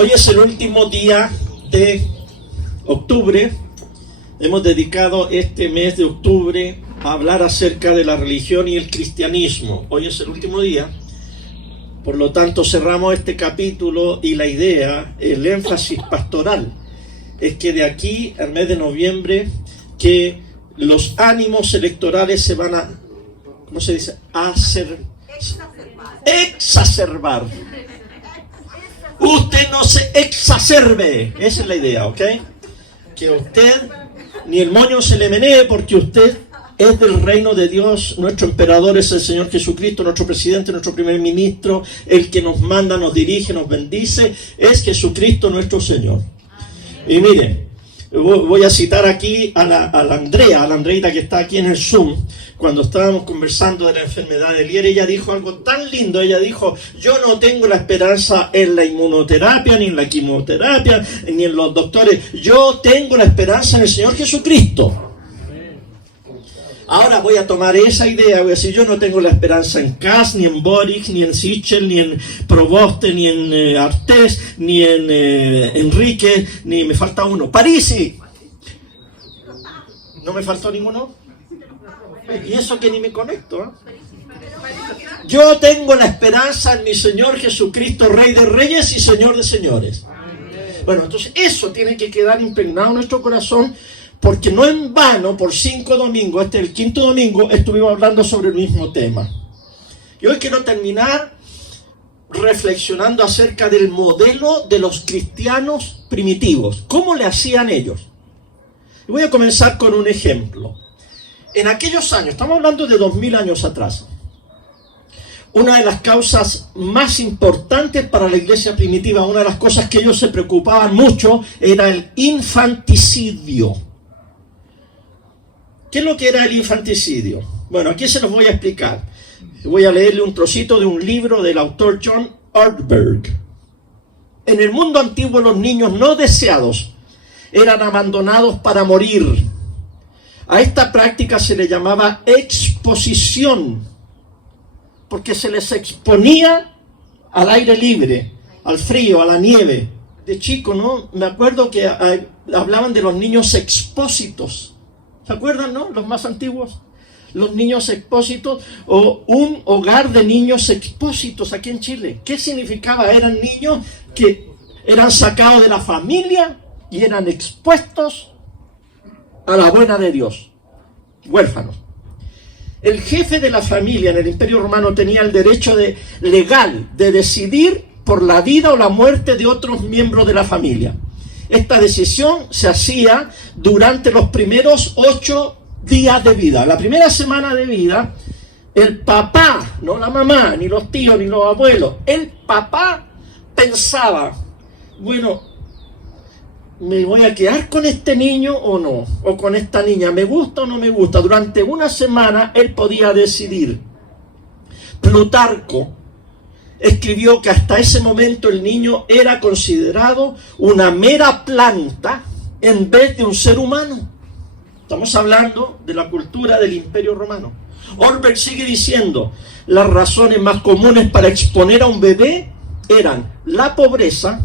Hoy es el último día de octubre. Hemos dedicado este mes de octubre a hablar acerca de la religión y el cristianismo. Hoy es el último día. Por lo tanto, cerramos este capítulo y la idea, el énfasis pastoral, es que de aquí al mes de noviembre, que los ánimos electorales se van a, ¿cómo se dice? Exacerbar. Usted no se exacerbe. Esa es la idea, ¿ok? Que usted ni el moño se le menee, porque usted es del reino de Dios. Nuestro emperador es el Señor Jesucristo, nuestro presidente, nuestro primer ministro, el que nos manda, nos dirige, nos bendice, es Jesucristo nuestro Señor. Y miren, voy a citar aquí a la Andreita que está aquí en el Zoom. Cuando estábamos conversando de la enfermedad de Lier, ella dijo algo tan lindo. Ella dijo: yo no tengo la esperanza en la inmunoterapia, ni en la quimioterapia, ni en los doctores. Yo tengo la esperanza en el Señor Jesucristo. Ahora voy a tomar esa idea, voy a decir: yo no tengo la esperanza en Kass, ni en Boric, ni en Sichel, ni en Proboste, ni en Artés, ni en Enrique, ni me falta uno. Parisi. ¿No me faltó ninguno? Y eso que ni me conecto, ¿eh? Yo tengo la esperanza en mi Señor Jesucristo, Rey de Reyes y Señor de Señores. Bueno, entonces eso tiene que quedar impregnado en nuestro corazón, porque no en vano, por 5 domingos, este es el 5º domingo, estuvimos hablando sobre el mismo tema. Y hoy quiero terminar reflexionando acerca del modelo de los cristianos primitivos. ¿Cómo le hacían ellos? Y voy a comenzar con un ejemplo. En aquellos años, estamos hablando de 2000 años atrás, una de las causas más importantes para la iglesia primitiva, una de las cosas que ellos se preocupaban mucho, era el infanticidio. ¿Qué es lo que era el infanticidio? Bueno, aquí se los voy a explicar. Voy a leerle un trocito de un libro del autor John Ortberg. En el mundo antiguo, los niños no deseados eran abandonados para morir. A esta práctica se le llamaba exposición, porque se les exponía al aire libre, al frío, a la nieve. De chico, ¿no? Me acuerdo que hablaban de los niños expósitos. ¿Se acuerdan, no? Los más antiguos. Los niños expósitos, o un hogar de niños expósitos aquí en Chile. ¿Qué significaba? Eran niños que eran sacados de la familia y eran expuestos a la buena de Dios, huérfanos. El jefe de la familia en el Imperio Romano tenía el derecho legal de decidir por la vida o la muerte de otros miembros de la familia. Esta decisión se hacía durante los primeros 8 días de vida. La primera semana de vida, el papá, no la mamá, ni los tíos, ni los abuelos, el papá pensaba: bueno, ¿me voy a quedar con este niño o no? O con esta niña, ¿me gusta o no me gusta? Durante una semana él podía decidir. Plutarco escribió que hasta ese momento el niño era considerado una mera planta en vez de un ser humano. Estamos hablando de la cultura del Imperio Romano. Ortberg sigue diciendo: las razones más comunes para exponer a un bebé eran la pobreza,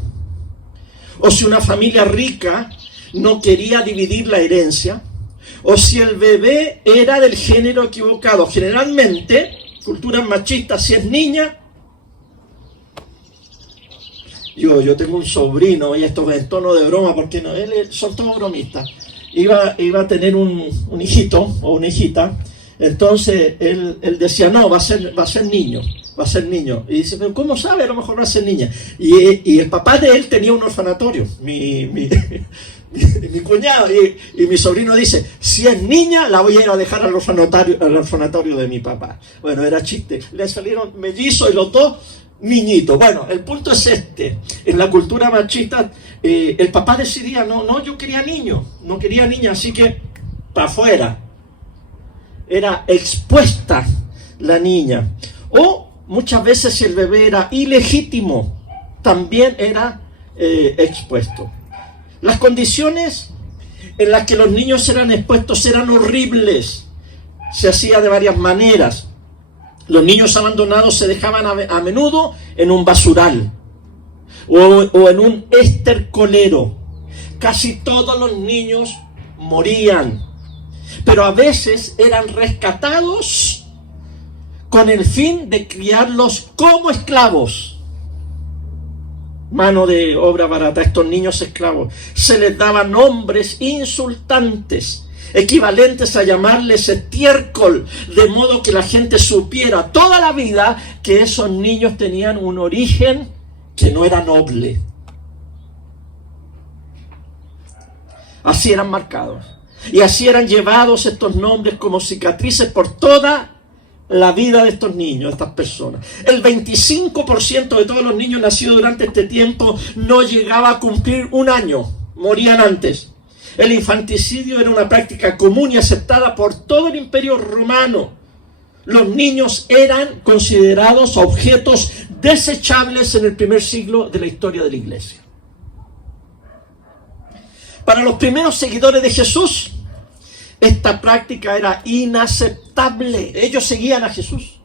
o si una familia rica no quería dividir la herencia, o si el bebé era del género equivocado. Generalmente, culturas machistas, si es niña. Yo tengo un sobrino, y esto es en tono de broma, porque no, son todos bromistas. Iba a tener un hijito o una hijita. Entonces él decía: no, va a ser niño. Va a ser niño. Y dice: pero ¿cómo sabe? A lo mejor va a ser niña. Y el papá de él tenía un orfanatorio. Mi cuñado y mi sobrino dice: si es niña, la voy a ir a dejar al orfanatorio de mi papá. Bueno, era chiste. Le salieron mellizos y los dos niñitos. Bueno, el punto es este. En la cultura machista, el papá decidía: no, yo quería niño. No quería niña, así que para afuera. Era expuesta la niña. O muchas veces, si el bebé era ilegítimo, también era expuesto. Las condiciones en las que los niños eran expuestos eran horribles. Se hacía de varias maneras. Los niños abandonados se dejaban a menudo en un basural. o en un estercolero. Casi todos los niños morían, pero a veces eran rescatados con el fin de criarlos como esclavos. Mano de obra barata, estos niños esclavos. Se les daban nombres insultantes, equivalentes a llamarles estiércol, de modo que la gente supiera toda la vida que esos niños tenían un origen que no era noble. Así eran marcados. Y así eran llevados estos nombres como cicatrices por toda la vida de estos niños, de estas personas. El 25% de todos los niños nacidos durante este tiempo no llegaba a cumplir un año. Morían antes. El infanticidio era una práctica común y aceptada por todo el Imperio Romano. Los niños eran considerados objetos desechables en el primer siglo de la historia de la Iglesia. Para los primeros seguidores de Jesús, esta práctica era inaceptable. Ellos seguían a Jesús.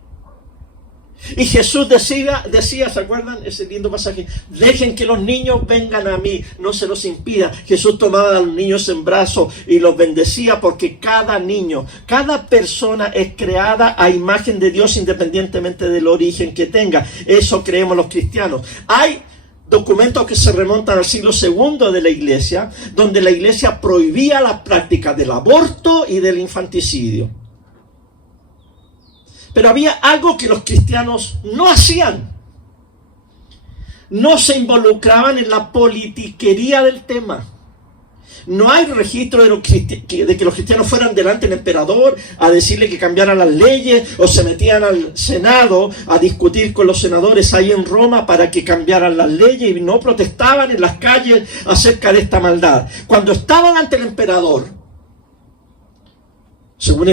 Y Jesús decía, ¿se acuerdan ese lindo pasaje? Dejen que los niños vengan a mí, no se los impida. Jesús tomaba a los niños en brazos y los bendecía, porque cada niño, cada persona es creada a imagen de Dios independientemente del origen que tenga. Eso creemos los cristianos. Hay documentos que se remontan al siglo II de la Iglesia, donde la Iglesia prohibía la práctica del aborto y del infanticidio. Pero había algo que los cristianos no hacían. No se involucraban en la politiquería del tema. No hay registro de que los cristianos fueran delante del emperador a decirle que cambiaran las leyes, o se metían al Senado a discutir con los senadores ahí en Roma para que cambiaran las leyes, y no protestaban en las calles acerca de esta maldad. Cuando estaban ante el emperador, según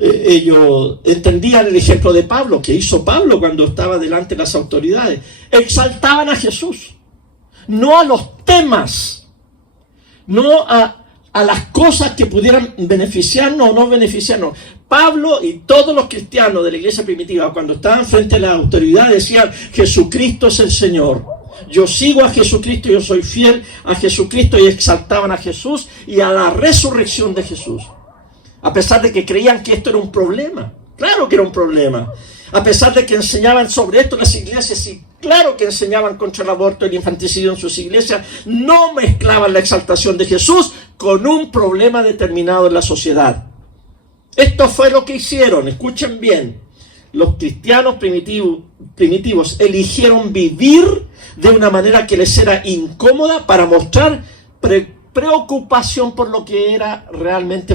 ellos entendían el ejemplo de Pablo, que hizo Pablo cuando estaba delante de las autoridades, exaltaban a Jesús, no a los temas, no a las cosas que pudieran beneficiarnos o no beneficiarnos. Pablo y todos los cristianos de la iglesia primitiva, cuando estaban frente a la autoridad, decían: Jesucristo es el Señor. Yo sigo a Jesucristo, yo soy fiel a Jesucristo, y exaltaban a Jesús y a la resurrección de Jesús. A pesar de que creían que esto era un problema. Claro que era un problema. A pesar de que enseñaban sobre esto en las iglesias, y claro que enseñaban contra el aborto y el infanticidio en sus iglesias, no mezclaban la exaltación de Jesús con un problema determinado en la sociedad. Esto fue lo que hicieron. Escuchen bien. Los cristianos primitivos eligieron vivir de una manera que les era incómoda para mostrar preocupación por lo que era realmente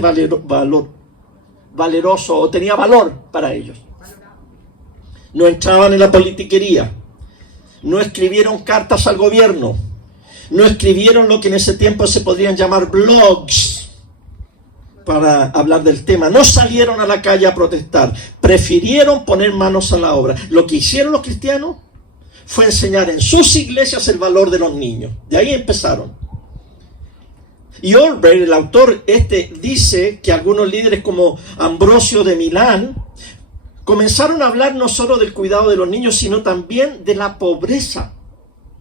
valeroso o tenía valor para ellos. No entraban en la politiquería, no escribieron cartas al gobierno, no escribieron lo que en ese tiempo se podrían llamar blogs para hablar del tema, no salieron a la calle a protestar, prefirieron poner manos a la obra. Lo que hicieron los cristianos fue enseñar en sus iglesias el valor de los niños. De ahí empezaron. Y Ortberg, el autor dice que algunos líderes como Ambrosio de Milán comenzaron a hablar no solo del cuidado de los niños, sino también de la pobreza.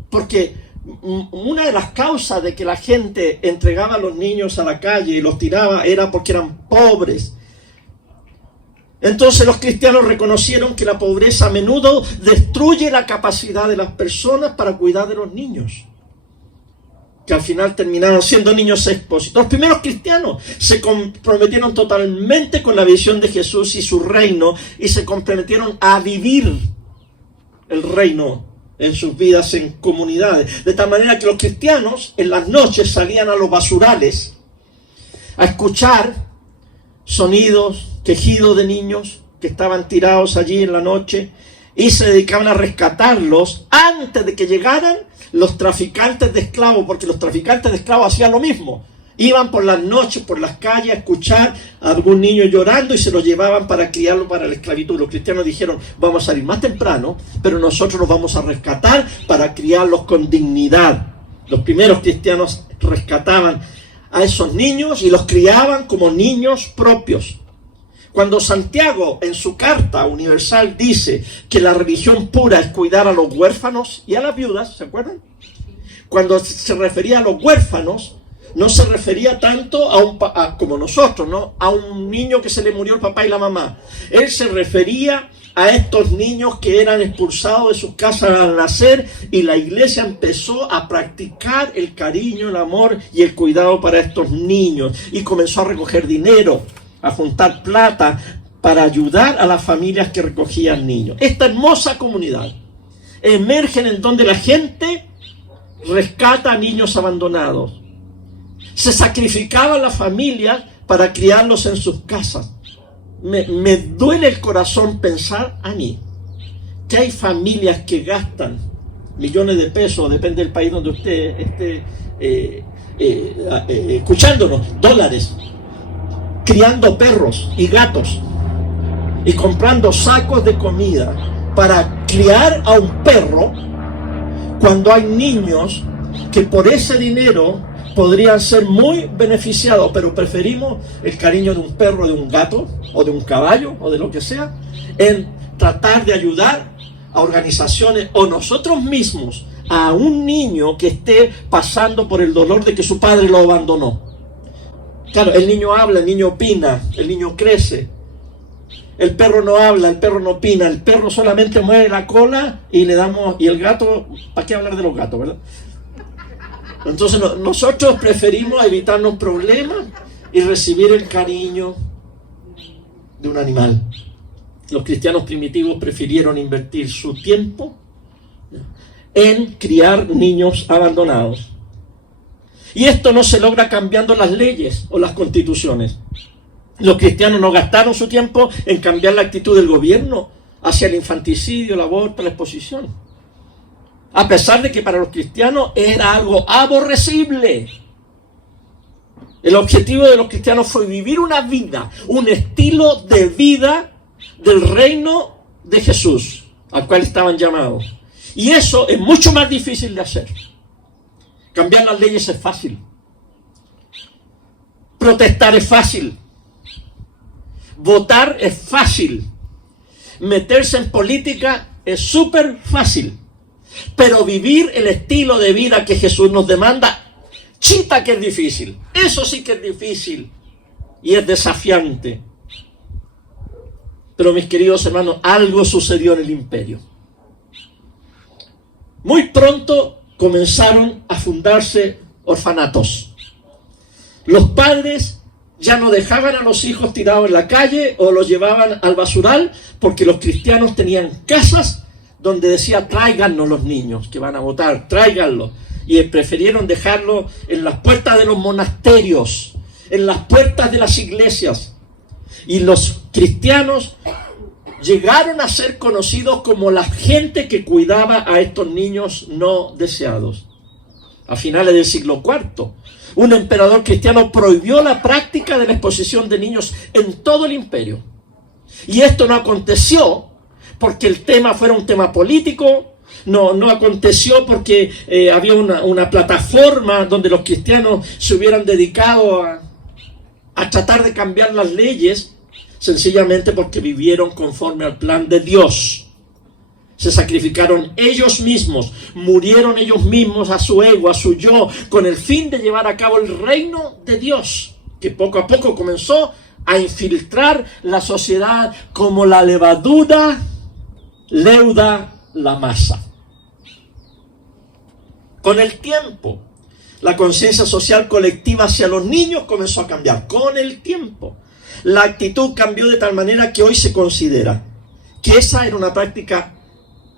Porque una de las causas de que la gente entregaba a los niños a la calle y los tiraba era porque eran pobres. Entonces los cristianos reconocieron que la pobreza a menudo destruye la capacidad de las personas para cuidar de los niños, que al final terminaron siendo niños expósitos. Los primeros cristianos se comprometieron totalmente con la visión de Jesús y su reino, y se comprometieron a vivir el reino en sus vidas en comunidades. De tal manera que los cristianos en las noches salían a los basurales a escuchar sonidos, quejidos de niños que estaban tirados allí en la noche, y se dedicaban a rescatarlos antes de que llegaran los traficantes de esclavos, porque los traficantes de esclavos hacían lo mismo. Iban por las noches, por las calles, a escuchar a algún niño llorando y se lo llevaban para criarlo para la esclavitud. Los cristianos dijeron: vamos a salir más temprano, pero nosotros los vamos a rescatar para criarlos con dignidad. Los primeros cristianos rescataban a esos niños y los criaban como niños propios. Cuando Santiago en su carta universal dice que la religión pura es cuidar a los huérfanos y a las viudas, ¿se acuerdan? Cuando se refería a los huérfanos, no se refería tanto como nosotros, ¿no? A un niño que se le murió el papá y la mamá. Él se refería a estos niños que eran expulsados de sus casas al nacer, y la iglesia empezó a practicar el cariño, el amor y el cuidado para estos niños, y comenzó a recoger dinero, a juntar plata para ayudar a las familias que recogían niños. Esta hermosa comunidad emerge en donde la gente rescata a niños abandonados. Se sacrificaban las familias para criarlos en sus casas. Me duele el corazón pensar a mí que hay familias que gastan millones de pesos, depende del país donde usted esté escuchándonos, dólares, criando perros y gatos y comprando sacos de comida para criar a un perro, cuando hay niños que por ese dinero podrían ser muy beneficiados, pero preferimos el cariño de un perro, de un gato o de un caballo o de lo que sea, en tratar de ayudar a organizaciones o nosotros mismos a un niño que esté pasando por el dolor de que su padre lo abandonó. Claro, el niño habla, el niño opina, el niño crece. El perro no habla, el perro no opina, el perro solamente mueve la cola y le damos, y el gato, ¿para qué hablar de los gatos, verdad? Entonces nosotros preferimos evitarnos problemas y recibir el cariño de un animal. Los cristianos primitivos prefirieron invertir su tiempo en criar niños abandonados. Y esto no se logra cambiando las leyes o las constituciones. Los cristianos no gastaron su tiempo en cambiar la actitud del gobierno hacia el infanticidio, el aborto, la exposición. A pesar de que para los cristianos era algo aborrecible. El objetivo de los cristianos fue vivir una vida, un estilo de vida del reino de Jesús, al cual estaban llamados. Y eso es mucho más difícil de hacer. Cambiar las leyes es fácil. Protestar es fácil. Votar es fácil. Meterse en política es súper fácil. Pero vivir el estilo de vida que Jesús nos demanda, chita que es difícil. Eso sí que es difícil y es desafiante. Pero mis queridos hermanos, algo sucedió en el imperio. Muy pronto comenzaron a fundarse orfanatos. Los padres ya no dejaban a los hijos tirados en la calle o los llevaban al basural, porque los cristianos tenían casas donde decía: tráigannos los niños que van a votar, tráiganlos. Y prefirieron dejarlo en las puertas de los monasterios, en las puertas de las iglesias. Y los cristianos llegaron a ser conocidos como la gente que cuidaba a estos niños no deseados. A finales del siglo IV, un emperador cristiano prohibió la práctica de la exposición de niños en todo el imperio. Y esto no aconteció porque el tema fuera un tema político, no aconteció porque había una plataforma donde los cristianos se hubieran dedicado a tratar de cambiar las leyes, sencillamente porque vivieron conforme al plan de Dios. Se sacrificaron ellos mismos, murieron ellos mismos a su ego, a su yo, con el fin de llevar a cabo el reino de Dios, que poco a poco comenzó a infiltrar la sociedad como la levadura leuda la masa. Con el tiempo, la conciencia social colectiva hacia los niños comenzó a cambiar. Con el tiempo, la actitud cambió de tal manera que hoy se considera que esa era una práctica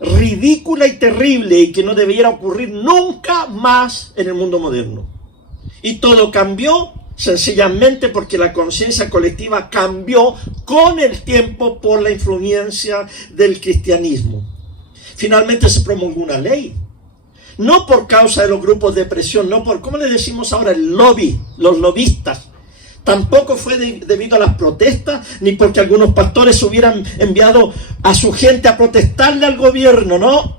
ridícula y terrible y que no debiera ocurrir nunca más en el mundo moderno. Y todo cambió sencillamente porque la conciencia colectiva cambió con el tiempo por la influencia del cristianismo. Finalmente se promulgó una ley. No por causa de los grupos de presión, no por, ¿cómo le decimos ahora? El lobby, los lobistas. Tampoco fue debido a las protestas, ni porque algunos pastores hubieran enviado a su gente a protestarle al gobierno, no.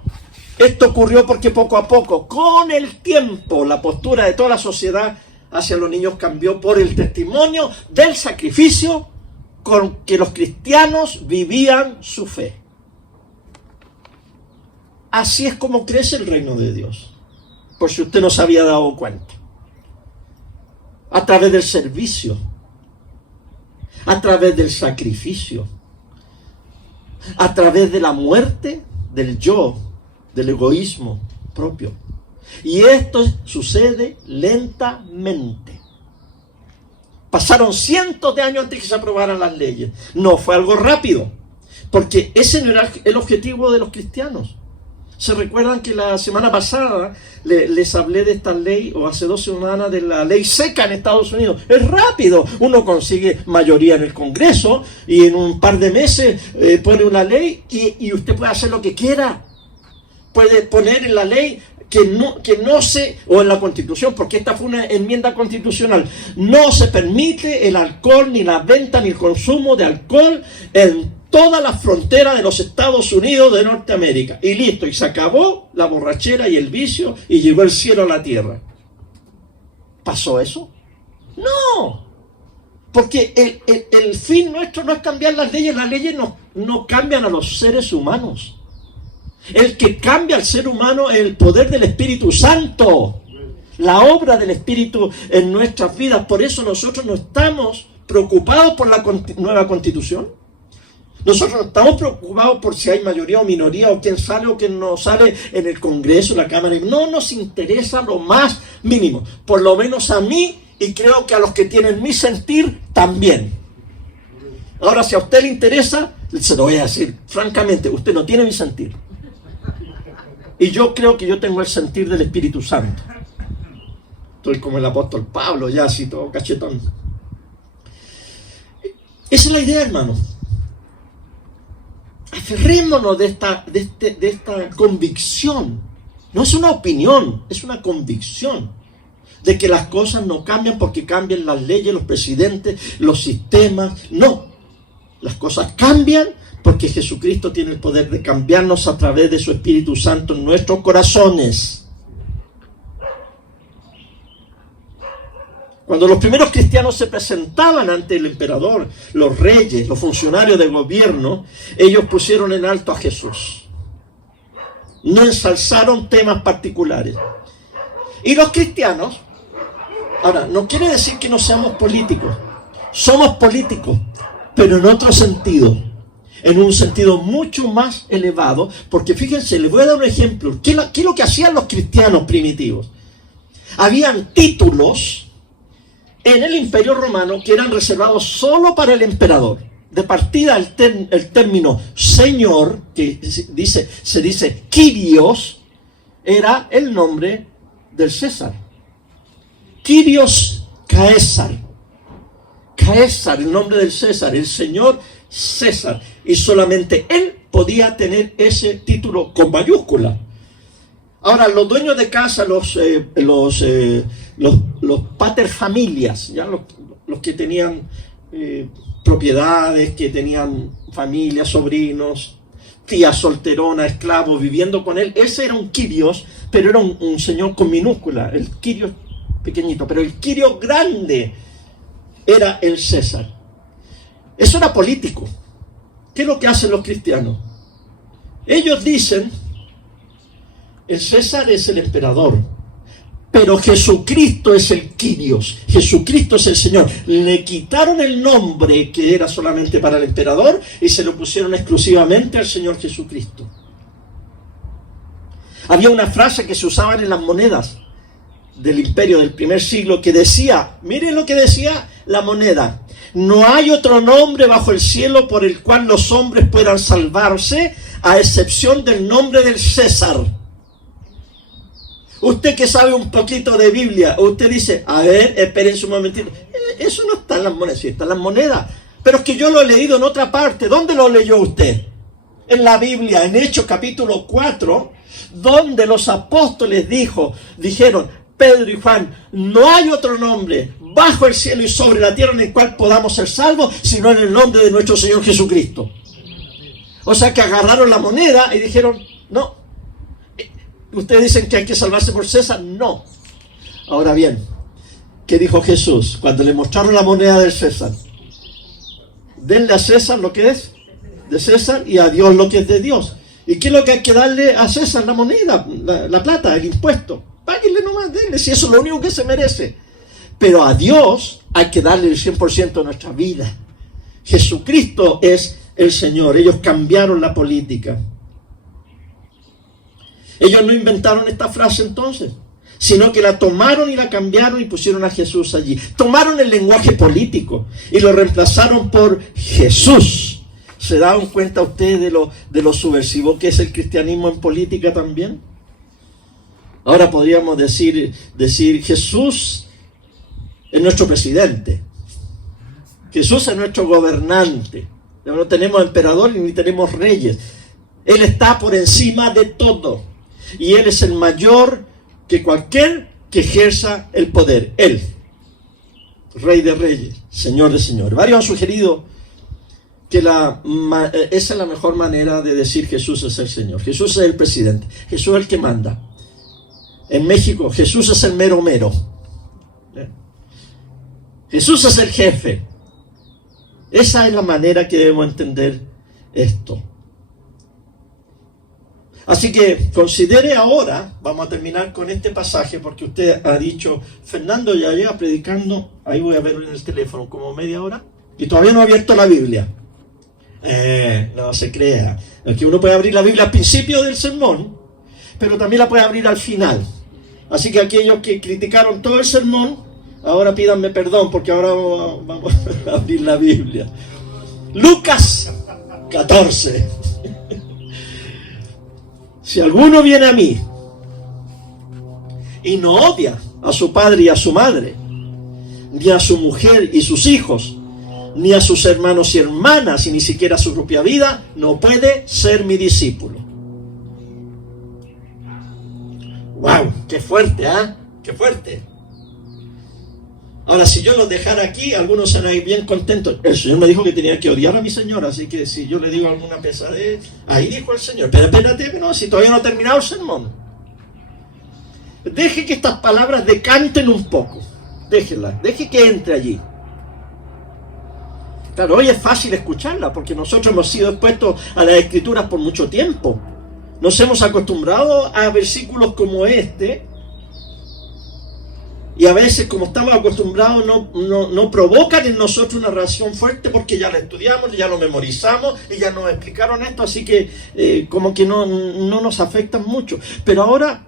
Esto ocurrió porque poco a poco, con el tiempo, la postura de toda la sociedad hacia los niños cambió por el testimonio del sacrificio con que los cristianos vivían su fe. Así es como crece el reino de Dios, por si usted no se había dado cuenta. A través del servicio, a través del sacrificio, a través de la muerte del yo, del egoísmo propio. Y esto sucede lentamente. Pasaron cientos de años antes que se aprobaran las leyes. No fue algo rápido, porque ese no era el objetivo de los cristianos. ¿Se recuerdan que la semana pasada les hablé de esta ley, o hace 2 semanas, de la ley seca en Estados Unidos? Es rápido, uno consigue mayoría en el Congreso y en un par de meses pone una ley y usted puede hacer lo que quiera. Puede poner en la ley que no se, o en la Constitución, porque esta fue una enmienda constitucional, no se permite el alcohol, ni la venta, ni el consumo de alcohol en toda la frontera de los Estados Unidos de Norteamérica. Y listo, y se acabó la borrachera y el vicio, y llegó el cielo a la tierra. ¿Pasó eso? No, porque el fin nuestro no es cambiar las leyes no cambian a los seres humanos. El que cambia al ser humano es el poder del Espíritu Santo, la obra del Espíritu en nuestras vidas. Por eso nosotros no estamos preocupados por la nueva Constitución. Nosotros no estamos preocupados por si hay mayoría o minoría, o quién sale o quién no sale en el Congreso, en la Cámara. No nos interesa lo más mínimo, por lo menos a mí, y creo que a los que tienen mi sentir también. Ahora, si a usted le interesa, se lo voy a decir francamente, usted no tiene mi sentir. Y yo creo que yo tengo el sentir del Espíritu Santo. Estoy como el apóstol Pablo, ya así todo cachetón. Esa es la idea, hermano. Aferrémonos de esta convicción. No es una opinión, es una convicción de que las cosas no cambian porque cambian las leyes, los presidentes, los sistemas. No, las cosas cambian porque Jesucristo tiene el poder de cambiarnos a través de su Espíritu Santo en nuestros corazones. Cuando los primeros cristianos se presentaban ante el emperador, los reyes, los funcionarios de gobierno, ellos pusieron en alto a Jesús. No ensalzaron temas particulares. Y los cristianos, ahora, no quiere decir que no seamos políticos. Somos políticos, pero en otro sentido. En un sentido mucho más elevado, porque fíjense, les voy a dar un ejemplo. ¿Qué es lo que hacían los cristianos primitivos? Habían títulos en el Imperio Romano que eran reservados solo para el emperador. De partida el término señor, que se dice Kyrios, era el nombre del César. Kyrios Caesar. Caesar, el nombre del César, el señor César. Y solamente él podía tener ese título con mayúscula. Ahora, los dueños de casa, los paterfamilias, ¿ya? Los que tenían propiedades, que tenían familias, sobrinos, tías solteronas, esclavos viviendo con él, ese era un Kyrios, pero era un señor con minúscula. El Kyrios pequeñito, pero el Kyrios grande era el César. Eso era político. ¿Qué es lo que hacen los cristianos? Ellos dicen, el César es el emperador, pero Jesucristo es el Kyrios, Jesucristo es el Señor. Le quitaron el nombre que era solamente para el emperador y se lo pusieron exclusivamente al Señor Jesucristo. Había una frase que se usaba en las monedas del imperio del primer siglo que decía, miren lo que decía la moneda: no hay otro nombre bajo el cielo por el cual los hombres puedan salvarse, a excepción del nombre del César. Usted que sabe un poquito de Biblia, usted dice, a ver, espérense un momentito, eso no está en las monedas, sí está en las monedas, pero es que yo lo he leído en otra parte. ¿Dónde lo leyó usted? En la Biblia, en Hechos capítulo 4, donde los apóstoles dijeron, Pedro y Juan, no hay otro nombre bajo el cielo y sobre la tierra en el cual podamos ser salvos, sino en el nombre de nuestro Señor Jesucristo. O sea que agarraron la moneda y dijeron, no, ustedes dicen que hay que salvarse por César, no. Ahora bien, ¿qué dijo Jesús cuando le mostraron la moneda del César? denle a César lo que es de César y a Dios lo que es de Dios. ¿Y qué es lo que hay que darle a César? La moneda, la plata, el impuesto. Páguenle nomás, denle, si eso es lo único que se merece. Pero a Dios hay que darle el 100% de nuestra vida. Jesucristo es el Señor. Ellos cambiaron la política. Ellos no inventaron esta frase entonces, sino que la tomaron y la cambiaron y pusieron a Jesús allí. Tomaron el lenguaje político y lo reemplazaron por Jesús. ¿Se dan cuenta ustedes de lo subversivo que es el cristianismo en política también? Ahora podríamos decir Jesús es nuestro presidente. Jesús es nuestro gobernante. No tenemos emperadores ni tenemos reyes. Él está por encima de todo. Y Él es el mayor que cualquier que ejerza el poder. Él, Rey de Reyes, Señor de Señores. Varios han sugerido que esa es la mejor manera de decir Jesús es el Señor. Jesús es el presidente. Jesús es el que manda. En México, Jesús es el mero mero. Jesús es el jefe. Esa es la manera que debemos entender esto. Así que considere ahora, vamos a terminar con este pasaje, porque usted ha dicho, Fernando ya llega predicando, ahí voy a ver en el teléfono, como media hora, y todavía no ha abierto la Biblia. No se crea. Aquí uno puede abrir la Biblia al principio del sermón, pero también la puede abrir al final. Así que aquellos que criticaron todo el sermón, ahora pídanme perdón, porque ahora vamos a abrir la Biblia. Lucas 14. Si alguno viene a mí y no odia a su padre y a su madre, ni a su mujer y sus hijos, ni a sus hermanos y hermanas, y ni siquiera a su propia vida, no puede ser mi discípulo. ¡Wow! ¡Qué fuerte, ¡Qué fuerte! Ahora, si yo los dejara aquí, algunos se van a ir bien contentos. El Señor me dijo que tenía que odiar a mi señora, así que si yo le digo alguna pesadez, ahí dijo el Señor. Pero espérate, no, si todavía no ha terminado el sermón. Deje que estas palabras decanten un poco. Déjenlas, deje que entre allí. Claro, hoy es fácil escucharla, porque nosotros hemos sido expuestos a las Escrituras por mucho tiempo. Nos hemos acostumbrado a versículos como este, y a veces, como estamos acostumbrados, no provocan en nosotros una reacción fuerte porque ya lo estudiamos, ya lo memorizamos y ya nos explicaron esto, así que como que no nos afectan mucho. Pero ahora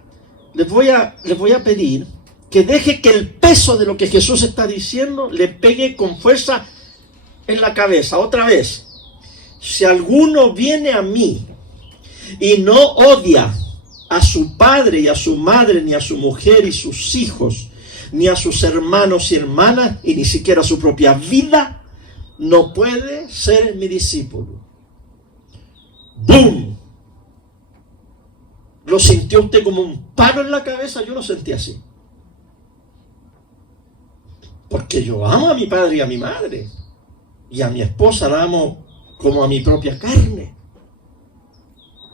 les voy a pedir que deje que el peso de lo que Jesús está diciendo le pegue con fuerza en la cabeza. Otra vez, si alguno viene a mí y no odia a su padre y a su madre, ni a su mujer y sus hijos, ni a sus hermanos y hermanas, y ni siquiera a su propia vida, no puede ser mi discípulo. ¡Bum! ¿Lo sintió usted como un palo en la cabeza? Yo lo sentí así. Porque yo amo a mi padre y a mi madre, y a mi esposa la amo como a mi propia carne,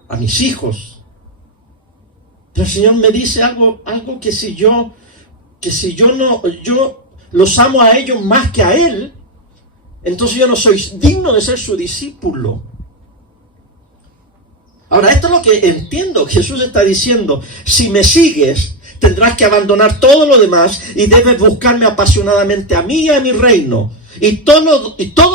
a mis hijos. Pero el Señor me dice algo que si yo los amo a ellos más que a Él, entonces yo no soy digno de ser su discípulo. Ahora, esto es lo que entiendo. Jesús está diciendo, si me sigues, tendrás que abandonar todo lo demás y debes buscarme apasionadamente a mí y a mi reino. Y todo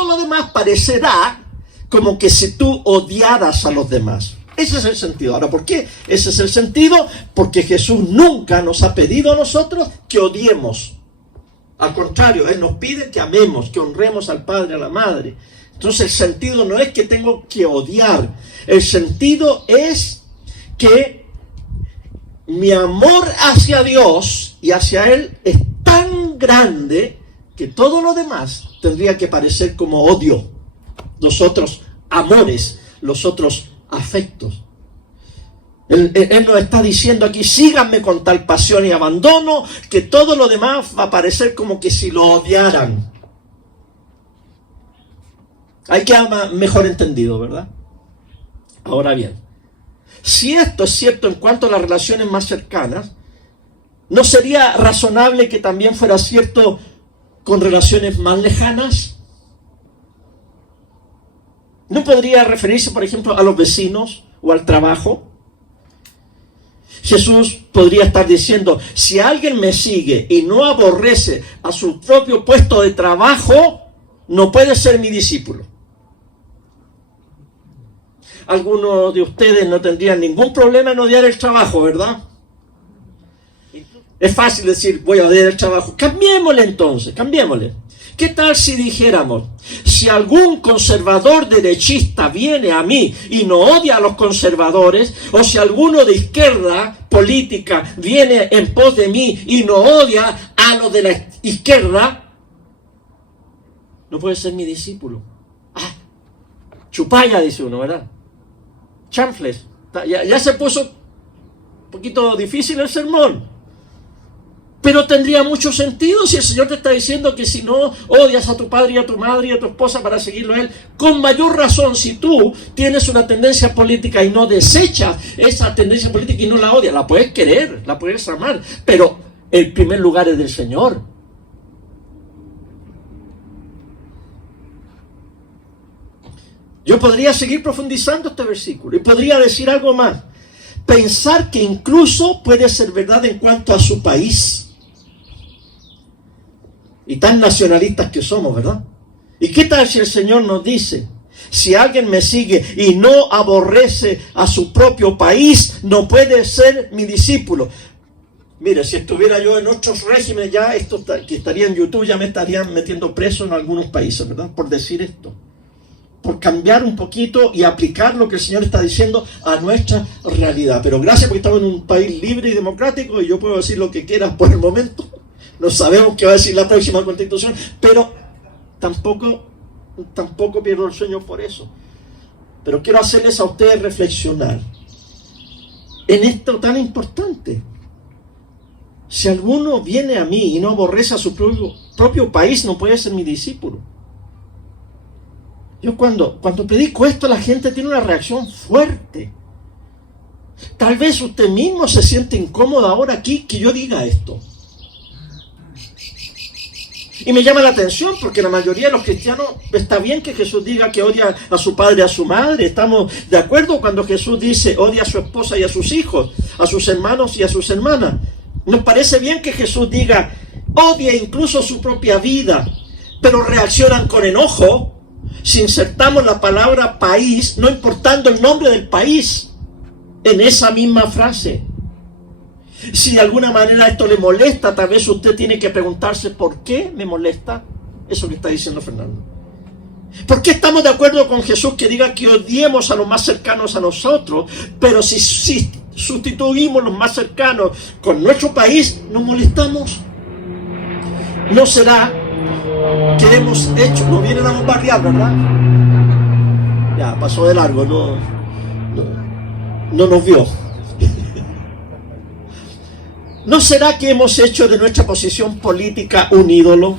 lo demás parecerá como que si tú odiaras a los demás. Ese es el sentido. Ahora, ¿por qué ese es el sentido? Porque Jesús nunca nos ha pedido a nosotros que odiemos. Al contrario, Él nos pide que amemos, que honremos al Padre, a la Madre. Entonces el sentido no es que tengo que odiar. El sentido es que mi amor hacia Dios y hacia Él es tan grande que todo lo demás tendría que parecer como odio. Los otros amores, los otros afectos. Él nos está diciendo aquí, síganme con tal pasión y abandono, que todo lo demás va a parecer como que si lo odiaran. Hay que amar mejor entendido, ¿verdad? Ahora bien, si esto es cierto en cuanto a las relaciones más cercanas, ¿no sería razonable que también fuera cierto con relaciones más lejanas? ¿No podría referirse, por ejemplo, a los vecinos o al trabajo? Jesús podría estar diciendo, si alguien me sigue y no aborrece a su propio puesto de trabajo, no puede ser mi discípulo. Algunos de ustedes no tendrían ningún problema en odiar el trabajo, ¿verdad? Es fácil decir, voy a odiar el trabajo. Cambiémosle entonces, cambiémosle. ¿Qué tal si dijéramos, si algún conservador derechista viene a mí y no odia a los conservadores, o si alguno de izquierda política viene en pos de mí y no odia a los de la izquierda, no puede ser mi discípulo? Ah, chupalla, dice uno, ¿verdad? Chanfles. Ya se puso un poquito difícil el sermón. Pero tendría mucho sentido si el Señor te está diciendo que si no odias a tu padre y a tu madre y a tu esposa para seguirlo a Él, con mayor razón, si tú tienes una tendencia política y no desechas esa tendencia política y no la odias, la puedes querer, la puedes amar, pero el primer lugar es del Señor. Yo podría seguir profundizando este versículo y podría decir algo más. Pensar que incluso puede ser verdad en cuanto a su país. Y tan nacionalistas que somos, ¿verdad? ¿Y qué tal si el Señor nos dice, si alguien me sigue y no aborrece a su propio país, no puede ser mi discípulo? Mire, si estuviera yo en otros regímenes, ya esto que estaría en YouTube, ya me estarían metiendo preso en algunos países, ¿verdad? Por decir esto. Por cambiar un poquito y aplicar lo que el Señor está diciendo a nuestra realidad. Pero gracias porque estamos en un país libre y democrático y yo puedo decir lo que quiera por el momento. No sabemos qué va a decir la próxima Constitución, pero tampoco pierdo el sueño por eso. Pero quiero hacerles a ustedes reflexionar en esto tan importante. Si alguno viene a mí y no aborrece a su propio país, no puede ser mi discípulo. Yo cuando predico esto, la gente tiene una reacción fuerte. Tal vez usted mismo se siente incómodo ahora aquí que yo diga esto. Y me llama la atención porque la mayoría de los cristianos, está bien que Jesús diga que odia a su padre y a su madre. Estamos de acuerdo cuando Jesús dice odia a su esposa y a sus hijos, a sus hermanos y a sus hermanas. Nos parece bien que Jesús diga odia incluso su propia vida, pero reaccionan con enojo si insertamos la palabra país, no importando el nombre del país, en esa misma frase. Si de alguna manera esto le molesta, tal vez usted tiene que preguntarse ¿por qué me molesta eso que está diciendo Fernando? ¿Por qué estamos de acuerdo con Jesús que diga que odiemos a los más cercanos a nosotros, pero si sustituimos los más cercanos con nuestro país, nos molestamos? ¿No será que hemos hecho, no vienen a bombardear, ¿verdad? Ya, pasó de largo, no nos vio. ¿No será que hemos hecho de nuestra posición política un ídolo?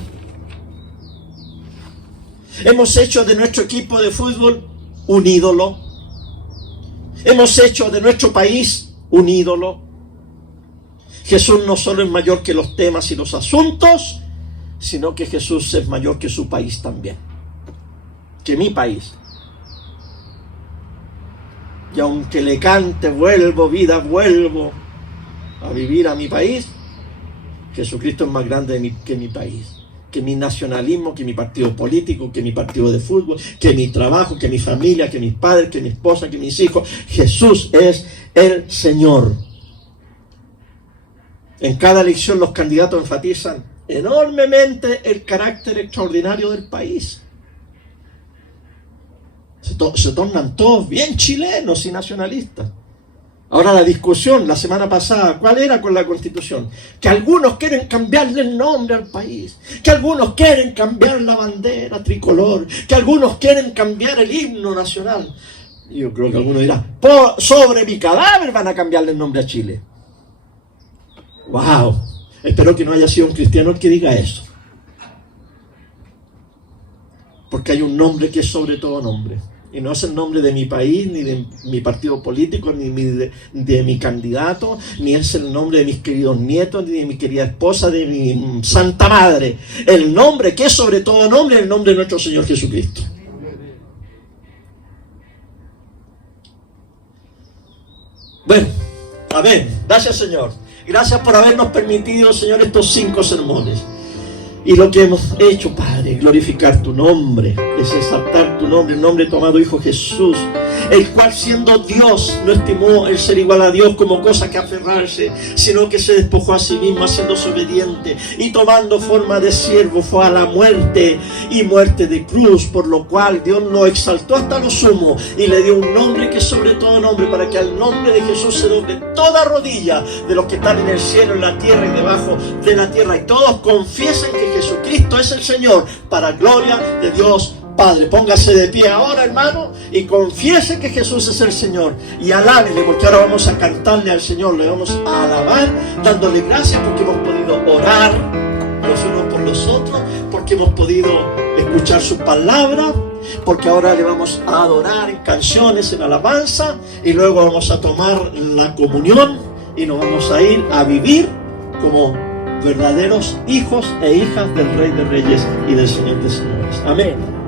¿Hemos hecho de nuestro equipo de fútbol un ídolo? ¿Hemos hecho de nuestro país un ídolo? Jesús no solo es mayor que los temas y los asuntos, sino que Jesús es mayor que su país también, que mi país. Y aunque le cante vuelvo, vida, vuelvo a vivir a mi país, Jesucristo es más grande que mi país, que mi nacionalismo, que mi partido político, que mi partido de fútbol, que mi trabajo, que mi familia, que mis padres, que mi esposa, que mis hijos. Jesús es el Señor. En cada elección los candidatos enfatizan enormemente el carácter extraordinario del país. Se tornan todos bien chilenos y nacionalistas. Ahora la discusión la semana pasada, ¿cuál era con la Constitución? Que algunos quieren cambiarle el nombre al país, que algunos quieren cambiar la bandera tricolor, que algunos quieren cambiar el himno nacional. Y yo creo que algunos dirán, sobre mi cadáver van a cambiarle el nombre a Chile. ¡Wow! Espero que no haya sido un cristiano el que diga eso. Porque hay un nombre que es sobre todo nombre. Y no es el nombre de mi país, ni de mi partido político, ni de mi candidato, ni es el nombre de mis queridos nietos, ni de mi querida esposa, de mi santa madre. El nombre que es sobre todo nombre es el nombre de nuestro Señor Jesucristo. Gracias, Señor. Gracias por habernos permitido, Señor, estos 5 sermones. Y lo que hemos hecho, Padre, glorificar tu nombre, es exaltar tu nombre, el nombre de tu amado Hijo Jesús, el cual siendo Dios no estimó el ser igual a Dios como cosa que aferrarse, sino que se despojó a sí mismo haciéndose obediente y tomando forma de siervo fue a la muerte y muerte de cruz, por lo cual Dios lo exaltó hasta lo sumo y le dio un nombre que es sobre todo nombre, para que al nombre de Jesús se doble toda rodilla de los que están en el cielo, en la tierra y debajo de la tierra, y todos confiesen que Jesucristo es el Señor, para gloria de Dios Padre. Póngase de pie ahora, hermano, y confiese que Jesús es el Señor, y alábele, porque ahora vamos a cantarle al Señor, le vamos a alabar, dándole gracias porque hemos podido orar los unos por los otros, porque hemos podido escuchar su palabra, porque ahora le vamos a adorar en canciones, en alabanza, y luego vamos a tomar la comunión y nos vamos a ir a vivir como verdaderos hijos e hijas del Rey de Reyes y del Señor de Señores. Amén.